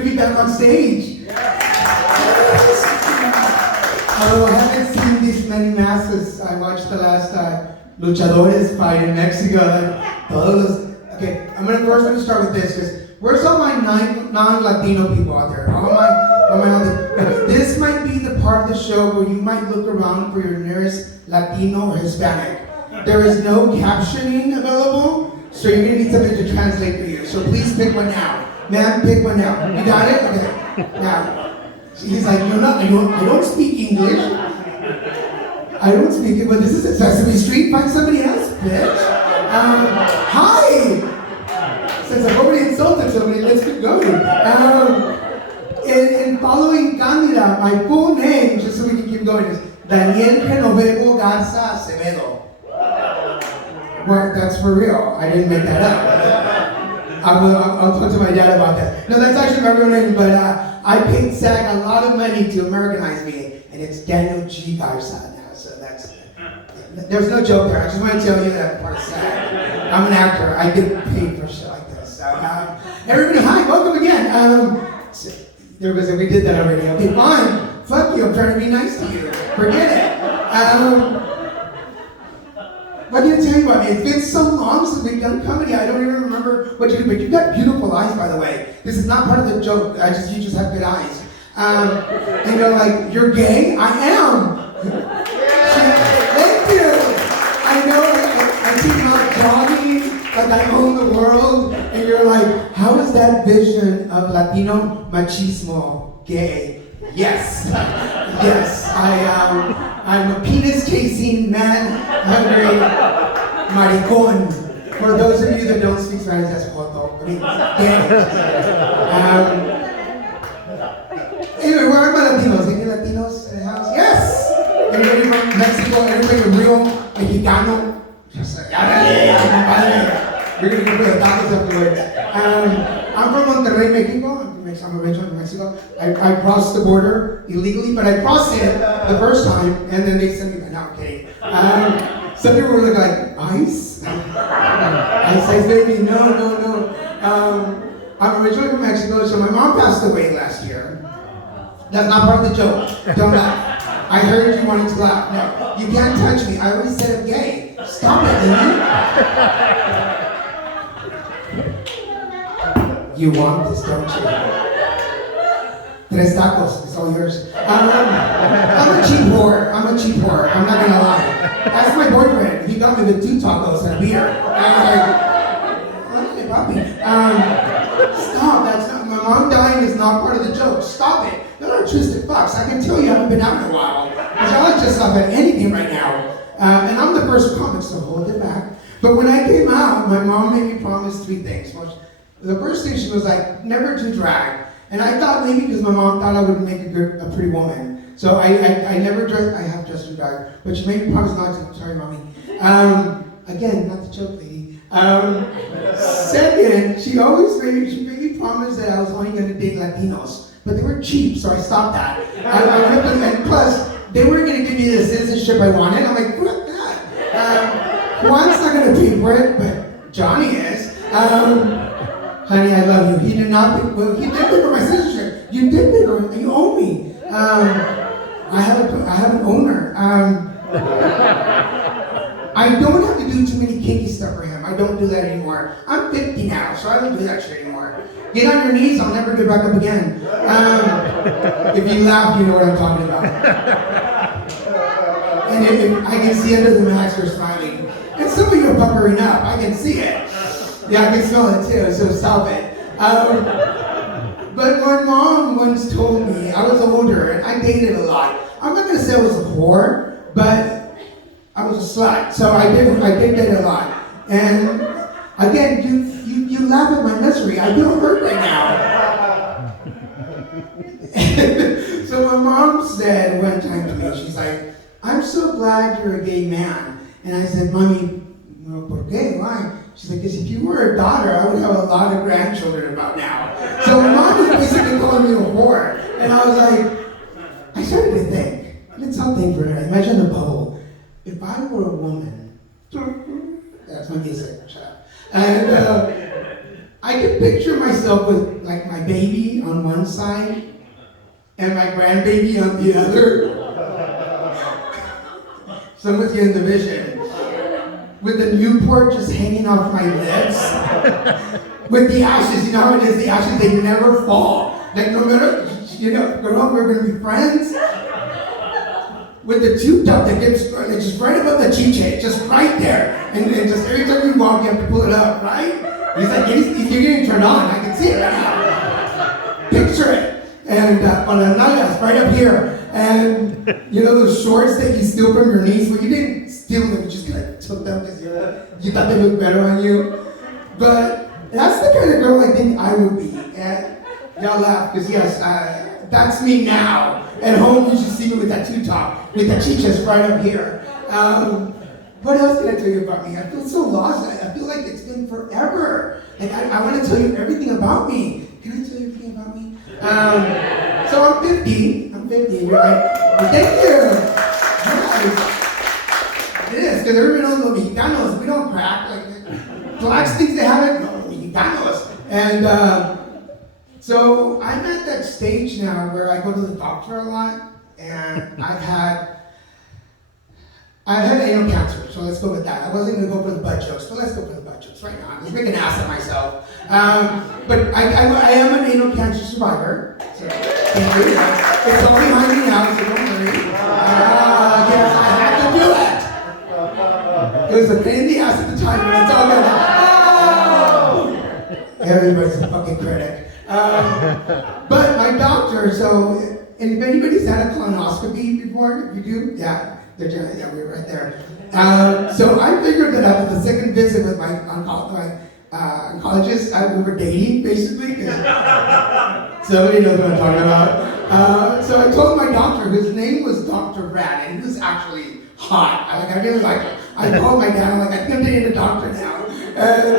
to be back on stage. Although I haven't seen these many masses, I watched the last luchadores fight in Mexico. Okay, I'm gonna start with this because where's all my non-Latino people out there? This might be the part of the show where you might look around for your nearest Latino or Hispanic. There is no captioning available, so you're gonna need something to translate for you. So please pick one now. Ma'am, pick one now. You got it? Okay. Now, he's like, I don't speak English. I don't speak it, but this is Sesame Street. Find somebody else, bitch. Hi! Since I've already insulted somebody, let's keep going. In following Candida, my full name, just so we can keep going, is Daniel Genovego Garza Acevedo. Well, that's for real. I didn't make that up. I'll talk to my dad about that. No, that's actually my real name, but I paid SAG a lot of money to Americanize me, and it's Daniel G Garza now, so that's, there's no joke there. I just want to tell you that I'm part of SAG. I'm an actor. I get paid for shit like this. So, everybody, hi, welcome again. We did that already. Okay, fine. Fuck you, I'm trying to be nice to you. Forget it. What can I tell you about me? It's been so long since we've done comedy, I don't even remember what you do, but you've got beautiful eyes, by the way. This is not part of the joke, you just have good eyes. And you're like, you're gay? I am! Thank you! I know, I see you out jogging, like I own the world, and you're like, how is that vision of Latino machismo gay? Yes, yes, I'm a penis casing man, hungry maricon. For those of you that don't speak Spanish, that's joto. I mean, gay. Anyway, where are my Latinos? Any Latinos in the house? Yes! Anybody from Mexico? Anybody real Mexicano? We're gonna go for the tacos afterwards. I'm from Monterrey, Mexico. I'm originally from Mexico. I crossed the border illegally, but I crossed it the first time, and then they sent me back. No, I'm kidding. Some people were like, ICE? ICE, baby, no. I'm originally from Mexico, so my mom passed away last year. That's not part of the joke. Don't laugh. I heard you wanted to laugh. No, you can't touch me. I already said I'm gay. Stop it, man. You want this, don't you? Tres tacos, it's all yours. I'm a cheap whore. I'm not gonna lie. That's my boyfriend. He got me the 2 tacos and a beer. I'm like, okay, puppy. Stop, that's not, my mom dying is not part of the joke. Stop it. You're artistic fucks. I can tell you haven't been out in a while. Because y'all just stop at anything right now. And I'm the first comic, so hold it back. But when I came out, my mom made me promise 3 things. The first thing she was like, never do drag. And I thought maybe because my mom thought I would make a pretty woman. So I never dressed, I have dressed in drag, but she made me promise not to. Sorry, mommy. Again, not the joke lady. Second, she made me promise that I was only gonna date Latinos. But they were cheap, so I stopped that. And plus, they weren't gonna give me the citizenship I wanted. I'm like, fuck that. Juan's not gonna pay for it, but Johnny is. Honey, I love you. He did not pay, well, he did pay for my citizenship. You did pay for it, you owe me. I have an owner. I don't have to do too many kinky stuff for him. I don't do that anymore. I'm 50 now, so I don't do that shit anymore. Get on your knees, I'll never get back up again. If you laugh, you know what I'm talking about. And if I can see under the mask you're smiling. And some of you are puckering up, I can see it. Yeah, I can smell it too, so stop it. But my mom once told me, I was older and I dated a lot. I'm not gonna say I was a whore, but I was a slut. So I did date a lot. And again, you laugh at my misery. I feel hurt right now. So my mom said one time to me, she's like, I'm so glad you're a gay man. And I said, Mommy, no, ¿por qué? Why? She's like, because if you were a daughter, I would have a lot of grandchildren about now. So my mom was basically calling me a whore. And I was like, I started to think, let's not think for a minute. Imagine the bubble. If I were a woman, that's my music, shut up. And I can picture myself with like my baby on one side and my grandbaby on the other. Someone's getting the vision. With the Newport just hanging off my lips. With the ashes, you know how it is, the ashes, they never fall. Like no matter, grow up, we're gonna be friends. With the tube top that gets just right above the chiche, just right there. And just every time you walk, you have to pull it up, right? He's like, you're getting turned on, I can see it right now. Picture it. And on the nalgas, right up here. And those shorts that you steal from your niece, well, you didn't steal them, you just kind of took them because you thought they looked better on you. But that's the kind of girl I think I would be. And y'all laugh, because yes, that's me now. At home, you should see me with that tube top, with the chichas right up here. What else can I tell you about me? I feel so lost. I feel like it's been forever. Like I want to tell you everything about me. Can I tell you everything about me? So I'm 50. I'm 50. Right? Well, thank you. Yes. It is, because everybody knows los Mexicanos. We don't crack. Like blacks think they have it. No, Mexicanos. And so I'm at that stage now where I go to the doctor a lot, and I've had anal cancer, so let's go with that. I wasn't going to go for the butt jokes, but let's go for the butt jokes right now. I'm just making an ass of myself. But I am an anal cancer survivor. So, thank you. It's all behind me now, so don't worry. Yes, I had to do it. It was a pain in the ass at the time, but it's all good. Everybody's a fucking critic. But my doctor, so, and if anybody's had a colonoscopy before, if you do, yeah, we're right there. So I figured that after the second visit with my oncologist, we were dating, basically. Somebody knows what I'm talking about. So I told my doctor, whose name was Dr. Rad, and he was actually hot. I really liked him. I called my dad, I'm like, I think I'm dating a doctor now. And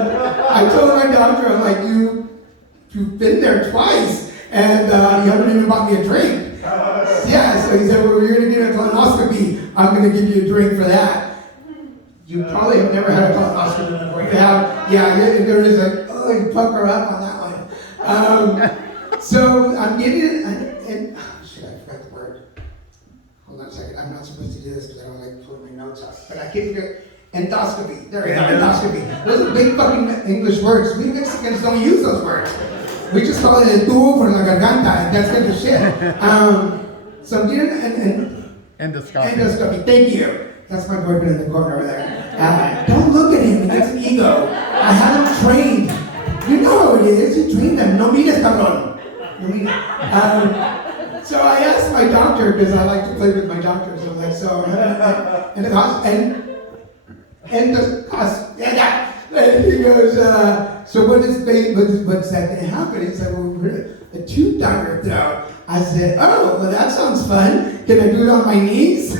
I told my doctor, I'm like, you've been there twice, and you haven't even bought me a drink. Yeah, so he said, well, you're going to get a colonoscopy. I'm going to give you a drink for that. You probably have never had a colonoscopy before. You have? Yeah, there is like, oh, you pucker up on that one. So I'm getting it, and shit, I forgot the word. Hold on a second. I'm not supposed to do this because I don't like pulling my notes up. But I can't figure endoscopy. There we go, endoscopy. Those are big fucking English words. We Mexicans don't use those words. We just call it el tubo por la garganta, and that's kind of shit. So I'm getting an endoscopy. Thank you. That's my boyfriend in the corner over there. Don't look at him, he gets an ego. I had him trained. You know how it is, you train them. No mires, cabrón. No mires. So I asked my doctor, because I like to play with my doctors. I was like, so, and he goes, so what's that going to happen? He said, well, a tube down your throat. I said, oh, well, that sounds fun. Can I do it on my knees?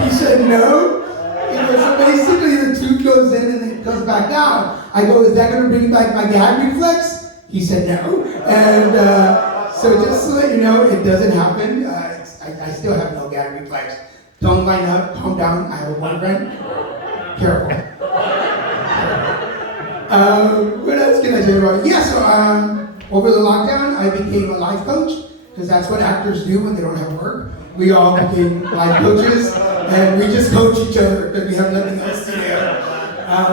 He said, no. He goes, so basically the tube goes in and it goes back out. I go, is that going to bring back my gag reflex? He said, no. And so just to let you know, it doesn't happen. I still have no gag reflex. Don't line up, calm down. I have one friend. Careful. What else can I say about it? Yeah, so over the lockdown, I became a life coach, because that's what actors do when they don't have work. We all became life coaches, and we just coach each other because we have nothing else to do.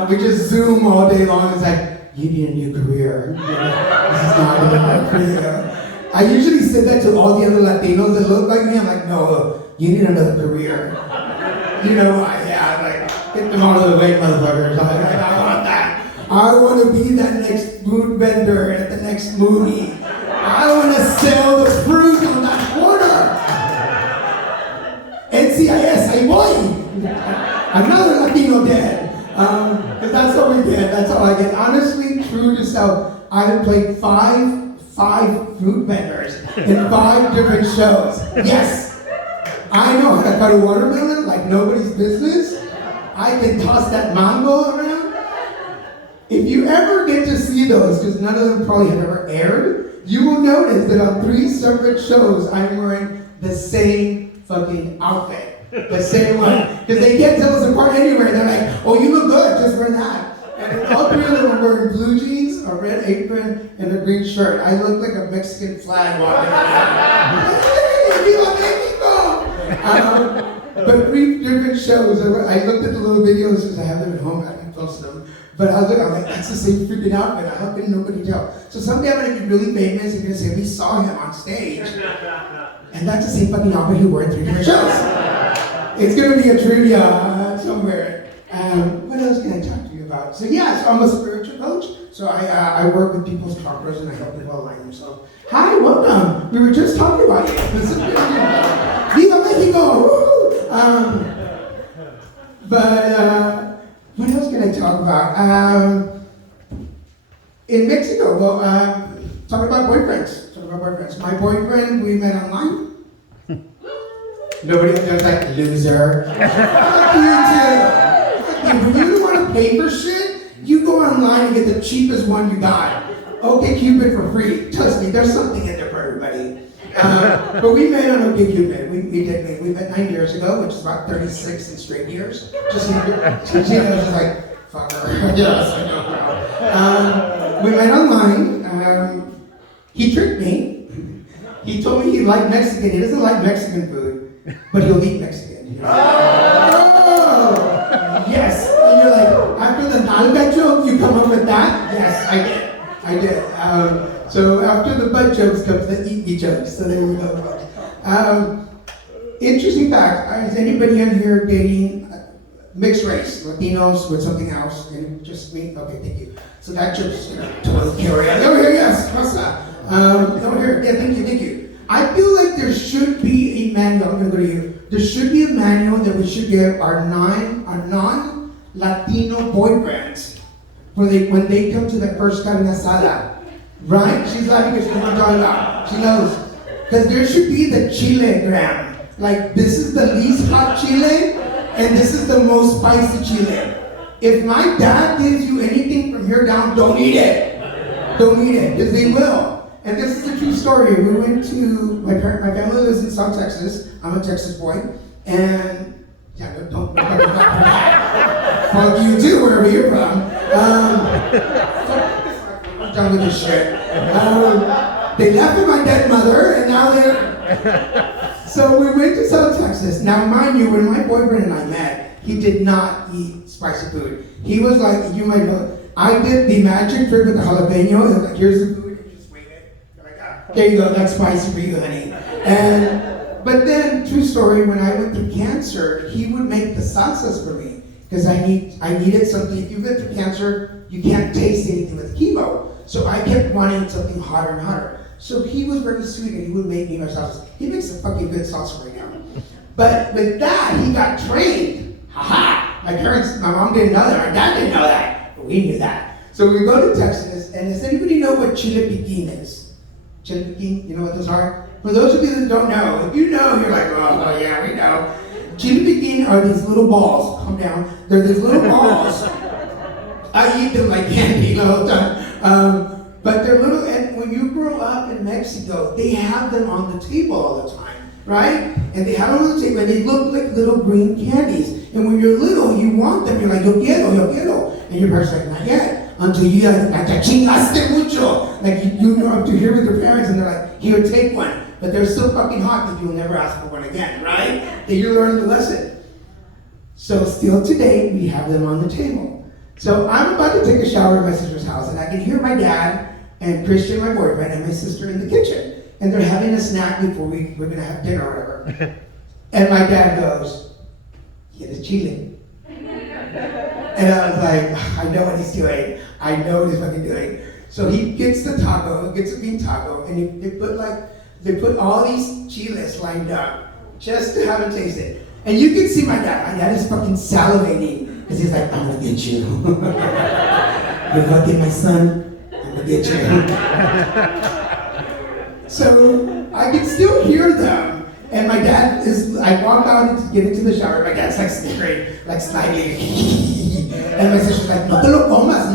We just Zoom all day long. It's like, you need a new career. This is not a new career. I usually say that to all the other Latinos that look like me. I'm like, no, you need another career. You know why? Yeah, like, get them out of the way, motherfuckers. I want that. I want to be that next food vendor at the next movie. I want to sell the fruit on that corner. NCIS, ahí voy. Another Latino dad. Because that's what we get. That's all I get. Honestly, true to self, I have played five fruit vendors in 5 different shows. Yes. I know how to cut a watermelon like nobody's business. I can toss that mango around. If you ever get to see those, because none of them probably have ever aired, you will notice that on 3 separate shows, I'm wearing the same fucking outfit. The same one. Because they can't tell us apart anywhere. They're like, oh, you look good, just wear that. And then all three of them were wearing blue jeans, a red apron, and a green shirt. I looked like a Mexican flag walking around. Hey, Viva Mexico! But three different shows. I looked at the little videos because I have them at home. I can post them. But I was like, that's the same freaking outfit. How can nobody tell? So someday I'm going to be really famous and going to say, we saw him on stage. And that's the same fucking outfit he wore in three different shows. It's going to be a trivia somewhere. What else can I talk to you about? So yeah, so I'm a spiritual coach. So I work with people's chakras and I help people align themselves. Hi, welcome. We were just talking about you. Viva Mexico! Woo! What else can I talk about? In Mexico, talk about boyfriends. My boyfriend, we met online. Nobody else like, loser. Fuck you too. When you don't want to pay for shit, you go online and get the cheapest one you got. Okay, Cupid for free. Trust me, there's something in there for everybody. But we met on OK Cupid. We met 9 years ago, which is about 36 in straight years. Just like, fuck her. Yes, I know. We met online. He tricked me. He told me he liked Mexican. He doesn't like Mexican food, but he'll eat Mexican. Oh! Yes. And you're like, after the nalga joke, you come up with that? Yes, I did. So after the butt jokes comes the eat me jokes. So there we go. Interesting fact, is anybody in here dating mixed race, Latinos with something else, and just me? Okay, thank you. So that joke's totally carry on. Over here, yes, what's that? Over here, yeah, thank you. I feel like there should be a manual, I'm gonna go to you. There should be a manual that we should give our non-Latino boyfriends when they come to their first carne asada. Right? She's laughing because she knows what I'm talking about. She knows. Because there should be the chile gram. Like, this is the least hot chile, and this is the most spicy chile. If my dad gives you anything from here down, don't eat it. Don't eat it, because they will. And this is a true story. We went to, my family lives in South Texas. I'm a Texas boy. And, yeah, don't fuck you too, wherever you're from. I'm done with this shit. They left with my dead mother, and now they're... So we went to South Texas. Now, mind you, when my boyfriend and I met, he did not eat spicy food. He was like, you might know, I did the magic trick with the jalapeno. It was like, here's the food, and you just wave it. You're like, ah, there you go, that's spicy for you, honey. But then, true story, when I went through cancer, he would make the salsas for me. Because I needed something. If you go through cancer, you can't taste anything with chemo. So I kept wanting something hotter and hotter. So he was very sweet and he would make me my salsa. He makes a fucking good salsa right now. But with that, he got trained. Ha-ha! My mom didn't know that, my dad didn't know that, but we knew that. So we go to Texas, and does anybody know what chile piquin is? Chile piquin, you know what those are? For those of you that don't know, if you know, you're like, oh yeah, we know. Chile piquin are these little balls. Calm down. They're these little balls. I eat them like candy the whole time. But they're little, and when you grow up in Mexico, they have them on the table all the time, right? And they have them on the table, and they look like little green candies. And when you're little, you want them. You're like, yo quiero. And your parents are like, not yet. Until you like, chingaste mucho. Like, you know up to here with your parents, and they're like, here, take one. But they're so fucking hot that you'll never ask for one again, right? That you learn the lesson. So still today, we have them on the table. So I'm about to take a shower at my sister's house, and I can hear my dad and Christian, my boyfriend, and my sister in the kitchen. And they're having a snack before we're gonna have dinner or whatever. And my dad goes, yeah, the chile. And I was like, I know what he's doing. I know what he's fucking doing. So he gets the taco, gets a bean taco, and they put all these chiles lined up just to have it tasted. And you can see my dad. My dad is fucking salivating because he's like, I'm gonna get you. You're fucking my son. I'm gonna get you. So I can still hear them. And my dad I walk out to get into the shower. My dad's like snickering, like slightly. And my sister's like, no te lo comas.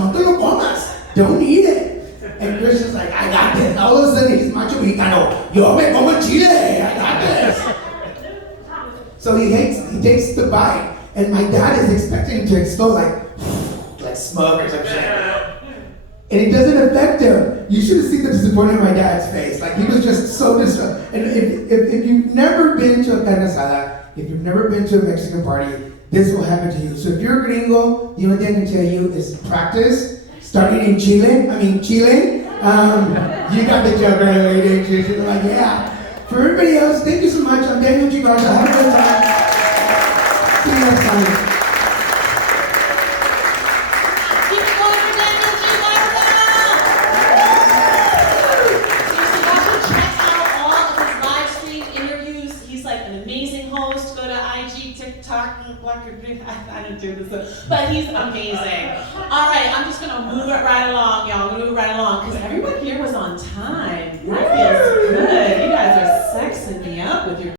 Don't eat it. And Christian's like, I got this. All of a sudden he's macho mexicano. Yo me como chile. I got this. So he takes the bite, and my dad is expecting to explode like smoke or some shit. And it doesn't affect him. You should have seen the disappointment on my dad's face. Like, he was just so distraught. And if you've never been to a carne asada, if you've never been to a Mexican party, this will happen to you. So if you're a gringo, the only thing I can tell you is practice. Starting in Chile. You got the joke right away, didn't you? You're like, yeah. For everybody else, thank you so much. I'm Daniel G Garza. Have a good time. See you next time. Keep it going for Daniel G Garza! Seriously, you should check out all of his live stream interviews. He's like an amazing host. Go to IG, TikTok, I didn't do this, but he's amazing. All right, I'm just gonna move it right along, y'all. Move it right along, because everyone here was on time.